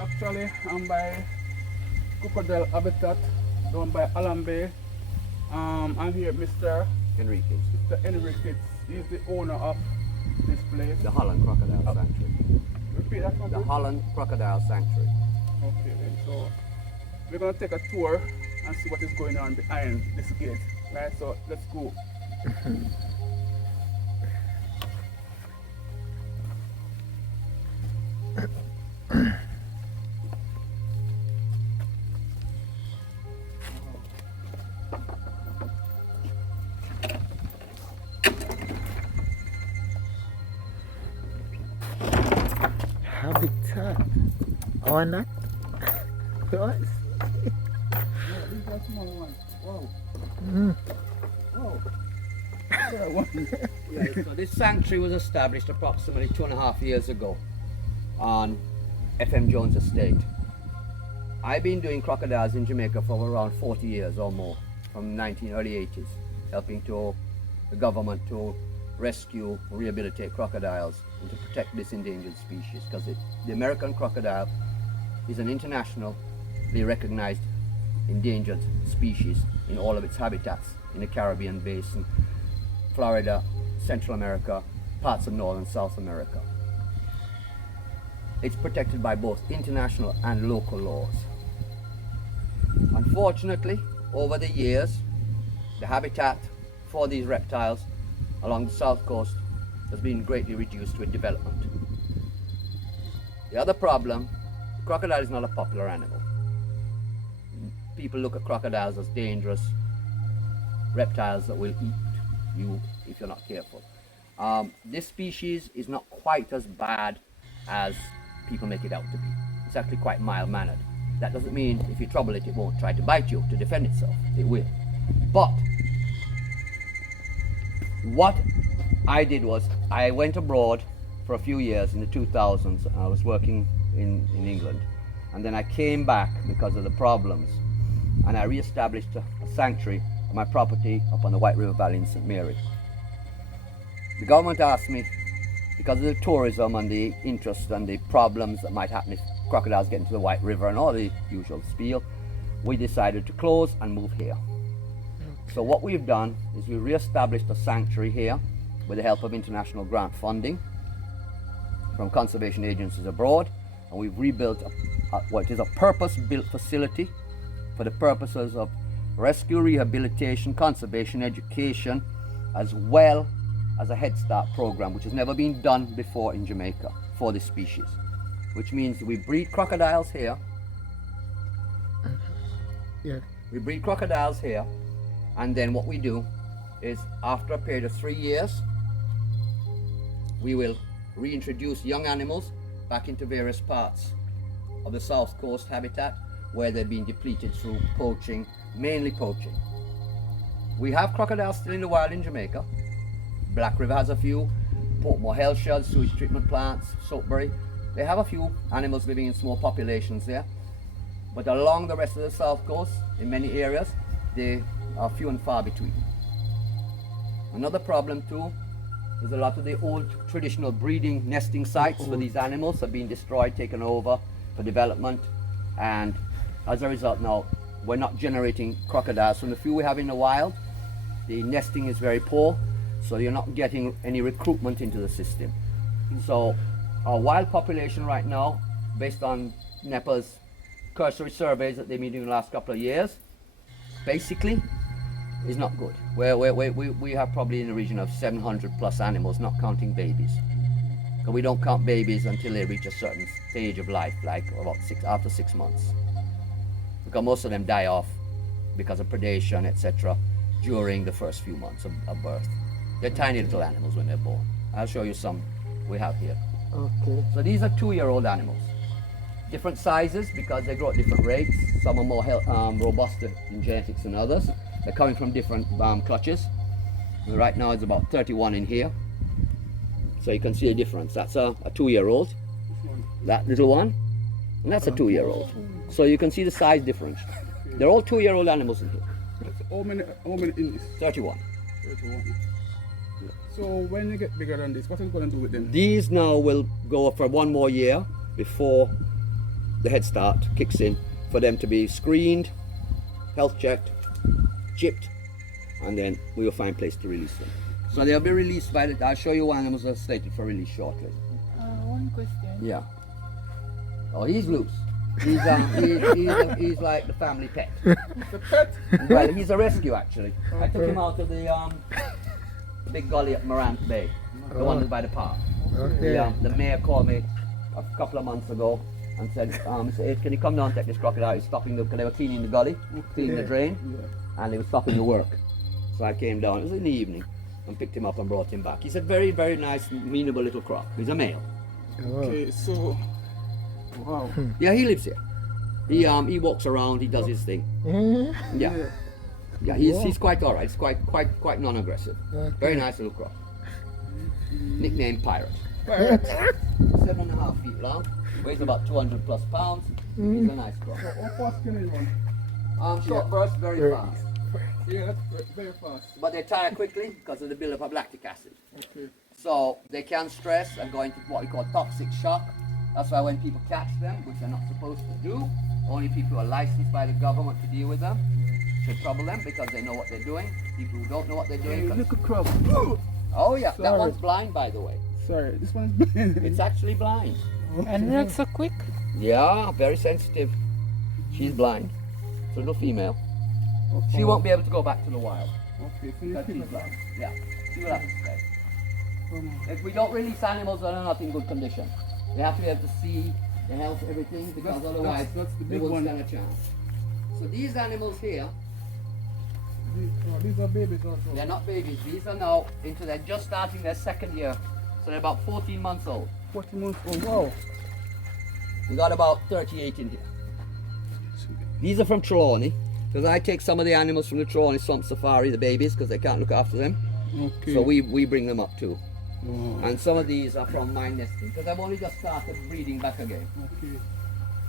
Actually, I'm by crocodile habitat down by Holland Bay. I'm here, Mr. Henriques, Mr. Henriques. He's the owner of this place. the Holland Crocodile Sanctuary. Repeat that one. The Holland Crocodile Sanctuary. Okay, then. So we're gonna take a tour and see what is going on behind this gate. Right. So let's go. Habitat or not? What? These are small ones. Wow. Mm. Wow. Yeah, one. Yeah, so this sanctuary was established approximately 2.5 years ago on FM Jones Estate. I've been doing crocodiles in Jamaica for around 40 years or more, from early 80s, helping the government to rescue, rehabilitate crocodiles and to protect this endangered species, because the American crocodile is an internationally recognized endangered species in all of its habitats in the Caribbean basin, Florida, Central America, parts of North and South America. It's protected by both international and local laws. Unfortunately, over the years, the habitat for these reptiles along the south coast has been greatly reduced with development. The other problem, crocodile is not a popular animal. People look at crocodiles as dangerous reptiles that will eat you if you're not careful. This species is not quite as bad as people make it out to be. It's actually quite mild-mannered. That doesn't mean if you trouble it, it won't try to bite you to defend itself. It will. But what I did was I went abroad for a few years in the 2000s. I was working in England, and then I came back because of the problems, and I re-established a sanctuary on my property up on the White River Valley in St. Mary. The government asked me, because of the tourism and the interest and the problems that might happen if crocodiles get into the White River and all the usual spiel, we decided to close and move here. So what we've done is we re-established a sanctuary here with the help of international grant funding from conservation agencies abroad, and we've rebuilt what is a purpose-built facility for the purposes of rescue, rehabilitation, conservation, education, as well as a Head Start program, which has never been done before in Jamaica for this species, which means we breed crocodiles here. Yeah. We breed crocodiles here, and then what we do is after a period of 3 years, we will reintroduce young animals back into various parts of the South Coast habitat where they've been depleted through poaching, mainly poaching. We have crocodiles still in the wild in Jamaica. Black River has a few, Portmore Hellshad, sewage treatment plants, Soapbury. They have a few animals living in small populations there. But along the rest of the South Coast, in many areas, they are few and far between. Another problem too is a lot of the old traditional breeding nesting sites for these animals have been destroyed, taken over for development, and as a result now we're not generating crocodiles. From the few we have in the wild, the nesting is very poor, so you're not getting any recruitment into the system. So our wild population right now, based on NEPA's cursory surveys that they've been doing the last couple of years, basically is not good. We have probably in the region of 700 plus animals, not counting babies. Because we don't count babies until they reach a certain stage of life, like about after 6 months. Because most of them die off because of predation, etc., during the first few months of birth. They're tiny little animals when they're born. I'll show you some we have here. Okay. So these are 2-year-old animals. Different sizes because they grow at different rates. Some are more robust in genetics than others. They're coming from different clutches. Right now it's about 31 in here. So you can see a difference. That's a 2-year-old. That little one. And that's a 2-year-old. So you can see the size difference. They're all 2-year-old animals in here. How many in this? 31. 31. So when you get bigger than this, what are you going to do with them? These now will go for 1 more year before the head start kicks in for them to be screened, health checked, chipped, and then we will find a place to release them. So they'll be released by the, I'll show you animals that are slated for release shortly. One question. Yeah. Oh, he's loose. He's he's like the family pet. The pet? Well, he's a rescue actually. I took him out of the big gully at Morant Bay, the one by the park. Okay. The mayor called me a couple of months ago and said, can you come down and take this crocodile? He's stopping because they were cleaning the gully, cleaning the drain, and they were stopping the work. So I came down, it was in the evening, and picked him up and brought him back. He's a very, very nice, amenable little croc. He's a male. Okay, so, wow. Yeah, he lives here. He walks around, he does his thing. Yeah. Yeah, he's quite alright. He's quite non-aggressive. Very nice little croc. Nicknamed Pirate. 7.5 feet long. Weighs about 200 plus pounds. He's a nice croc. How fast can you run? Short burst, very fast. Yeah, that's very fast. But they tire quickly because of the buildup of lactic acid. Okay. So they can stress and go into what we call toxic shock. That's why when people catch them, which they're not supposed to do, only people who are licensed by the government to deal with them should trouble them because they know what they're doing. People who don't know what they're doing. Hey, look at crab. Oh yeah, that Sorry. one's blind by the way. Sorry, this one's blind. It's actually blind. And not so quick. Yeah, very sensitive. She's blind. It's a little female. She won't be able to go back to the wild. Okay, so you Because keep she's it. blind. Yeah, she will have to stay. If we don't release animals that are not in good condition, they have to be able to see the health, everything, because otherwise that's the they big won't one. stand a chance. So these animals here, These are babies also. they're not babies. These are now they're just starting their 2nd year. So they're about 14 months old. 40 months old. Wow. We got about 38 in here. These are from Trelawney, because I take some of the animals from the Trelawney Swamp Safari, the babies, because they can't look after them. Okay. So we bring them up too. Wow. And some of these are from my nesting, because I've only just started breeding back again. Okay.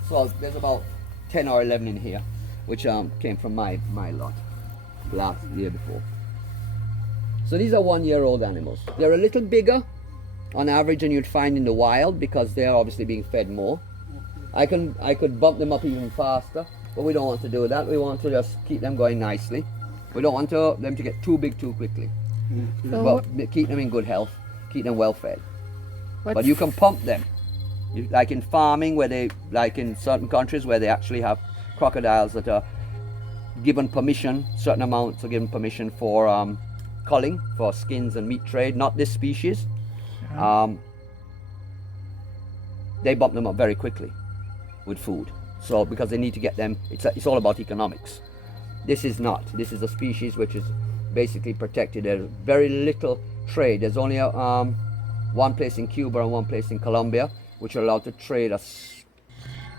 So there's about 10 or 11 in here, which came from my lot last year before. So these are 1-year-old animals. They're a little bigger on average than you'd find in the wild because they're obviously being fed more. I could bump them up even faster, but we don't want to do that. We want to just keep them going nicely. We don't want them to get too big too quickly. So But keep them in good health, keep them well fed. what's, But you can pump them. Like in farming, like in certain countries where they actually have crocodiles that are given permission, certain amounts are given permission for culling, for skins and meat trade, not this species. They bump them up very quickly with food. So because they need to get them, it's all about economics. This is not. This is a species which is basically protected. There's very little trade. There's only one place in Cuba and one place in Colombia which are allowed to trade a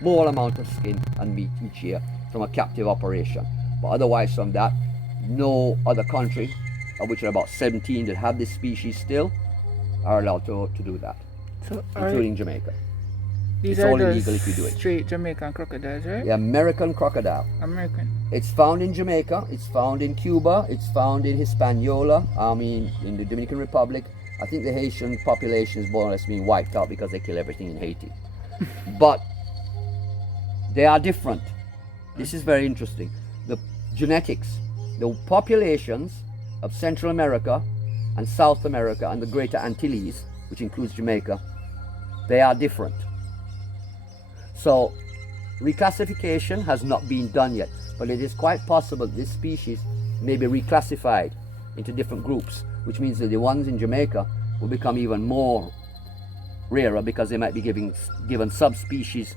small amount of skin and meat each year from a captive operation. But otherwise from that, no other country, of which are about 17 that have this species still, are allowed to do that, so including Jamaica. these it's are all the illegal if you do it. straight Jamaican crocodiles, right? The American crocodile. American. It's found in Jamaica, it's found in Cuba, it's found in Hispaniola, in the Dominican Republic. I think the Haitian population is more or less being wiped out because they kill everything in Haiti. But they are different. This is very interesting. The genetics, the populations of Central America and South America and the Greater Antilles, which includes Jamaica, they are different. So reclassification has not been done yet, but it is quite possible this species may be reclassified into different groups, which means that the ones in Jamaica will become even more rarer because they might be given subspecies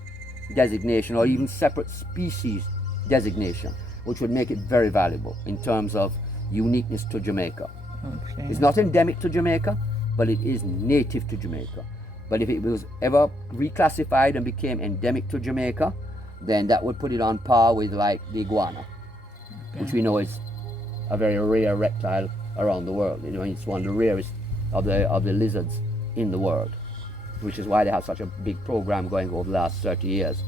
designation or even separate species designation, which would make it very valuable in terms of uniqueness to Jamaica. Okay. It's not endemic to Jamaica, but it is native to Jamaica. But if it was ever reclassified and became endemic to Jamaica, then that would put it on par with like the iguana, which we know is a very rare reptile around the world. You know, it's one of the rarest of the lizards in the world, which is why they have such a big program going over the last 30 years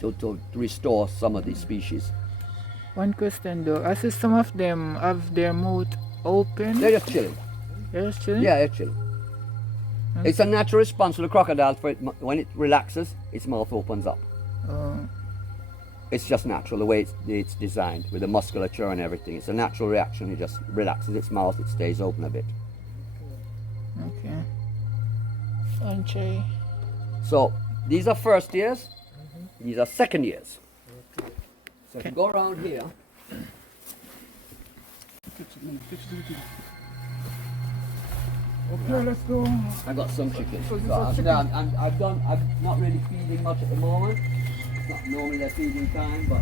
to restore some of these species. One question though. I see some of them have their mouth open. They're just chilling. They're just chilling? Yeah, they're chilling. It's a natural response to the crocodile for it. When it relaxes, its mouth opens up. Oh. It's just natural the way it's designed with the musculature and everything. It's a natural reaction. It just relaxes its mouth. It stays open a bit. Okay. Enjoy. So these are first years. These are second years. So if you go around here, Okay, let's go. I got some chickens. So So these are I've, chicken- I'm not really feeding much at the moment. It's not normally their feeding time, but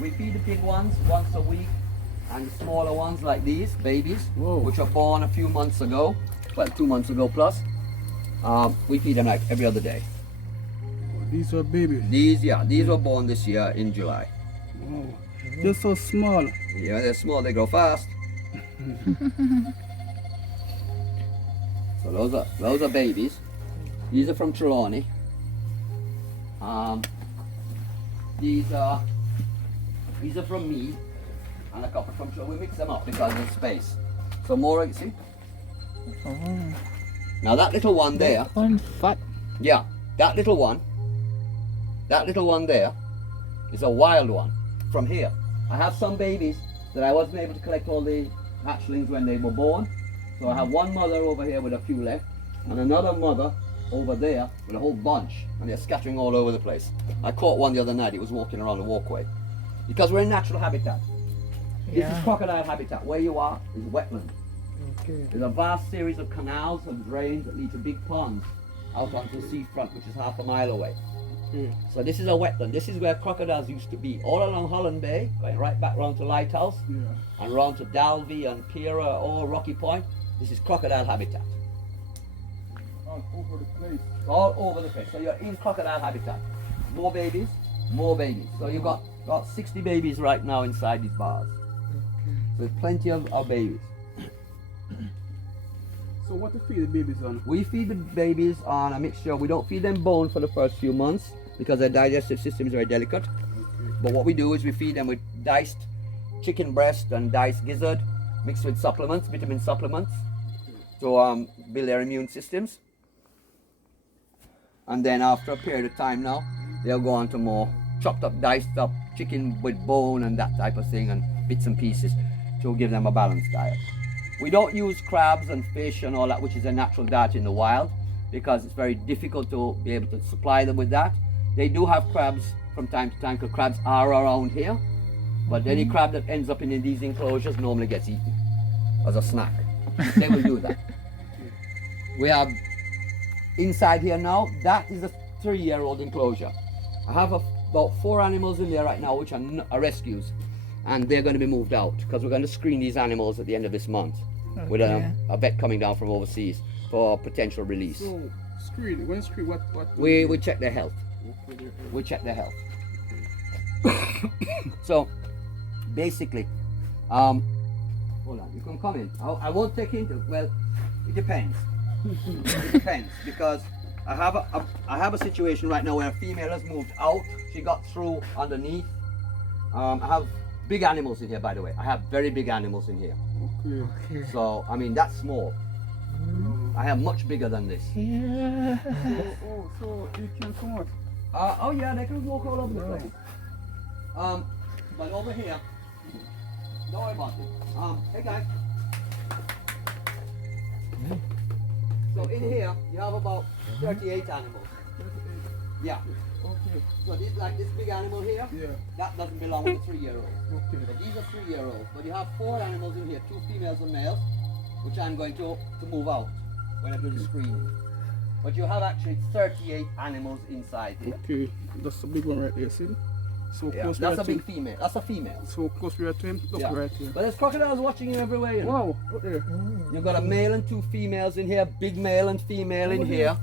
we feed the big ones once a week, and the smaller ones like these babies, Whoa. which are born a few months ago, well 2 months ago plus. We feed them like every other day. These are babies. These were born this year in July. Oh, they're so small. Yeah, they're small, they grow fast. So those are babies. These are from Trelawney. These are from me, and a couple from Trelawney. We mix them up because there's space. So more, see? Oh. Now that little one there, One fat. yeah, that little one there is a wild one from here. I have some babies that I wasn't able to collect all the hatchlings when they were born. So I have one mother over here with a few left, and another mother over there with a whole bunch, and they're scattering all over the place. I caught one the other night. He was walking around the walkway. Because we're in natural habitat. This Yeah. is crocodile habitat. Where you are is wetland. Okay. There's a vast series of canals and drains that lead to big ponds out onto the seafront, which is half a mile away. So this is a wetland. This is where crocodiles used to be, all along Holland Bay, going right back round to Lighthouse, Yeah. and round to Dalby and Kira, all Rocky Point. This is crocodile habitat. All over the place. All over the place. So you're in crocodile habitat. More babies, more babies. So you've got 60 babies right now inside these bars. So there's plenty of babies. So what to feed the babies on? We feed the babies on a mixture. We don't feed them bone for the first few months because their digestive system is very delicate. But what we do is we feed them with diced chicken breast and diced gizzard mixed with supplements, vitamin supplements, to build their immune systems. And then after a period of time now, they'll go on to more chopped up, diced up chicken with bone and that type of thing, and bits and pieces to give them a balanced diet. We don't use crabs and fish and all that, which is a natural diet in the wild, because it's very difficult to be able to supply them with that. They do have crabs from time to time, because crabs are around here, but any crab that ends up in these enclosures normally gets eaten as a snack. They will do that. We have inside here now, that is a 3-year-old enclosure. I have about 4 animals in there right now, which are rescues, and they're going to be moved out because we're going to screen these animals at the end of this month with Okay. a vet coming down from overseas for potential release. So screen. When screen, what? We check their health. We check their health. So basically, hold on, you can come in. I won't take into, well, it depends. It depends, because I have a situation right now where a female has moved out. She got through underneath. I have big animals in here, by the way. I have very big animals in here. Okay. So I mean, that's small. I have much bigger than this. Yeah. Oh, so you can come out. Oh yeah, they can walk all over the place. But over here, don't worry about it. Hey guys. So in here, you have about 38 animals. Yeah. Okay. So this big animal here, Yeah. that doesn't belong with a 3-year-old. Okay. But these are 3-year-olds. But you have 4 animals in here, 2 females and males, which I'm going to move out when I do the screening. But you have actually 38 animals inside here. Okay. That's a big one right there. See? So Yeah, close that's we a are to big female. That's a female. So close we are to him. Look Yeah. right here. But there's crocodiles watching you everywhere. You know? Wow, look there. You've got a male and two females in here, big male and female in here,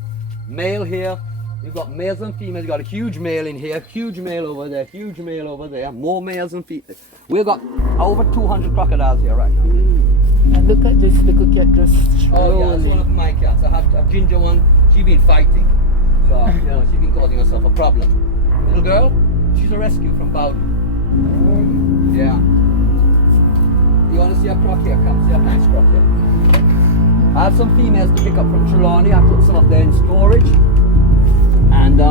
male here. You've got males and females. You've got a huge male in here, huge male over there, huge male over there, more males and females. We've got over 200 crocodiles here right now. And look at this little cat just Oh yeah, that's strolling. one of my cats. I have a ginger one. She's been fighting. So, you know, she's been causing herself a problem. Little girl, she's a rescue from Bowden. Yeah. You want to see a croc here? Come see a nice croc here. I have some females to pick up from Trelawney. I put some up there in storage. And I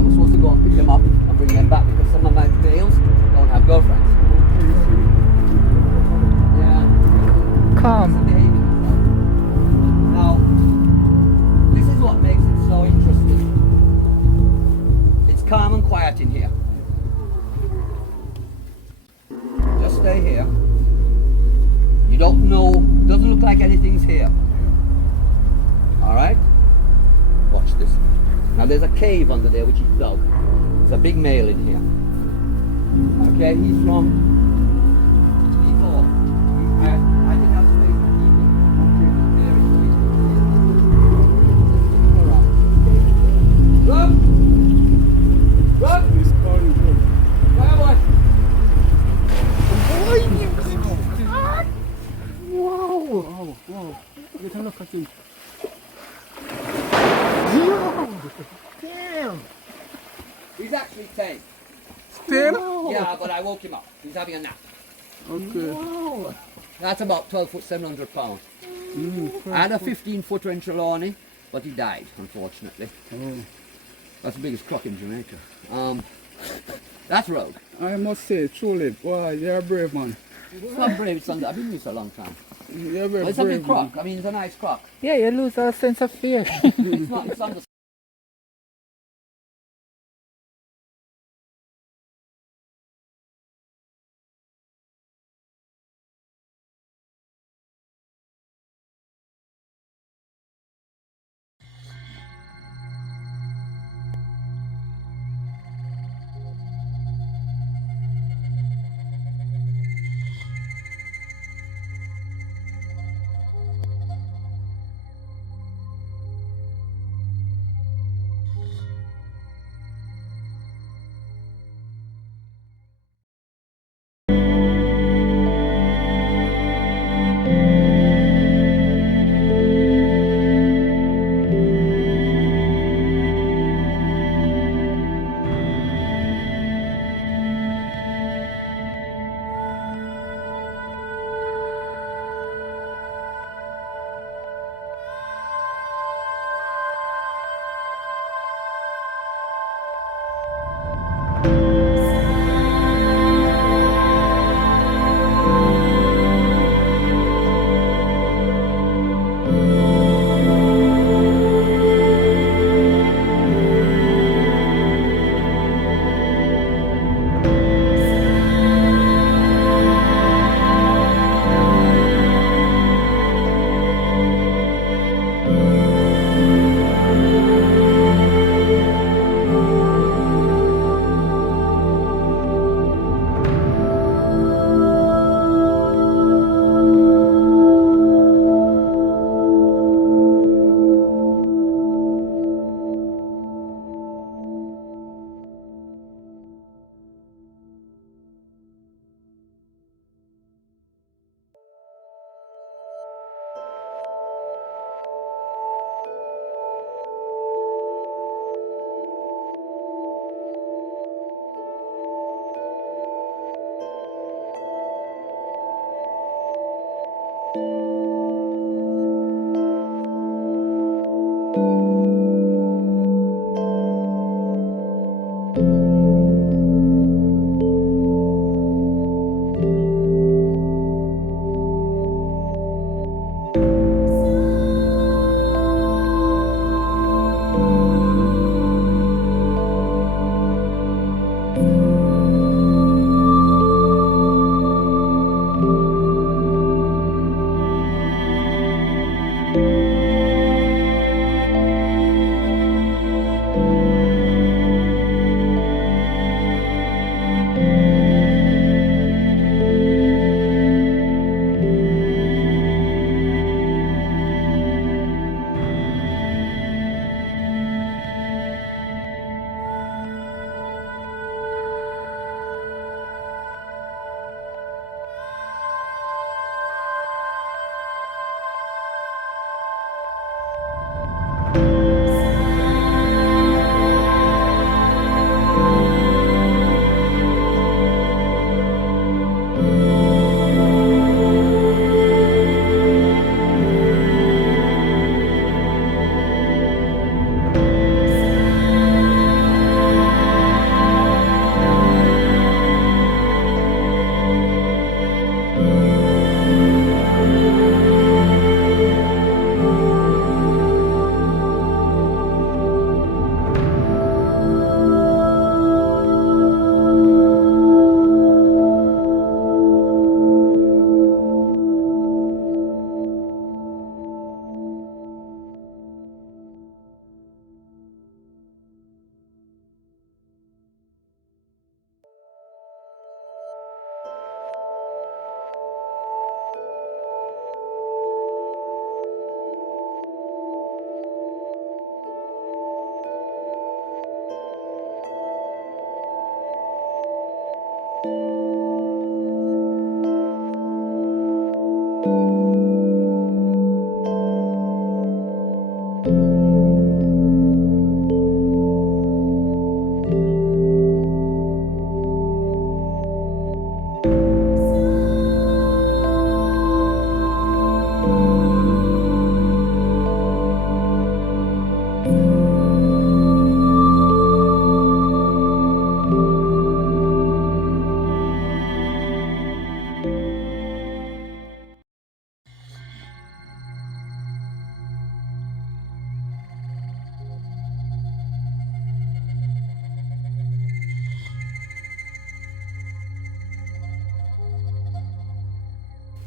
was supposed to go and pick them up and bring them back because some of my males don't have girlfriends. Yeah. Calm. Behaving themselves. Now, this is what makes it so interesting. It's calm and quiet in here. Just stay here. You don't know, doesn't look like anything's here. Alright? Watch this. Now there's a cave under there which is dug. There's a big male in here. Okay, he's from before. I didn't have space to keep him. Run! Run! He's calling good. Come on! Wow, wow. Get a look at him. Damn. He's actually tame. Still? Yeah, but I woke him up. He's having a nap. Okay. Wow. That's about 12 foot 700 pounds. I had a 15-footer in Trelawney, but he died, unfortunately. Oh. That's the biggest croc in Jamaica. That's Rogue. I must say, truly, wow, you're a brave man. It's not brave, it's under. I've been used a long time. You're a very But it's a brave big croc. man. I mean, it's a nice croc. Yeah, you lose our sense of fear. It's not. It's under.